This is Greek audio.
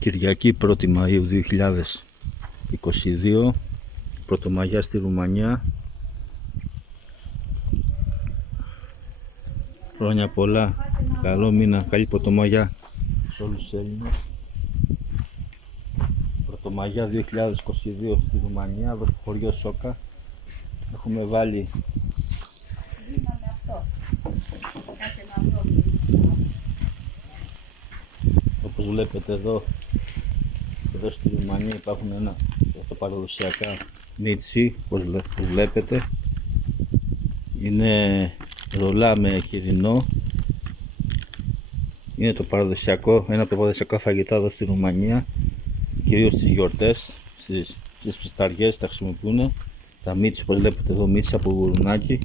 Κυριακή 1η Μαΐου 2022, Πρωτομαγιά στη Ρουμανία. Χρόνια πολλά, καλό μήνα, καλή Πρωτομαγιά σε όλους τους Έλληνες. Πρωτομαγιά 2022 στη Ρουμανία, χωριό Σόκα. Έχουμε βάλει όπως βλέπετε εδώ στη Ρουμανία υπάρχουν τα παραδοσιακά μίτσι, όπως βλέπετε. Είναι ρολά με χοιρινό. Είναι το παραδοσιακό, ένα από τα παραδοσιακά φαγητά εδώ στη Ρουμανία. Κυρίως στις γιορτές, στις ψισταριές τα χρησιμοποιούν. Τα μίτσι, όπως βλέπετε εδώ, μίτσι από γουρουνάκι.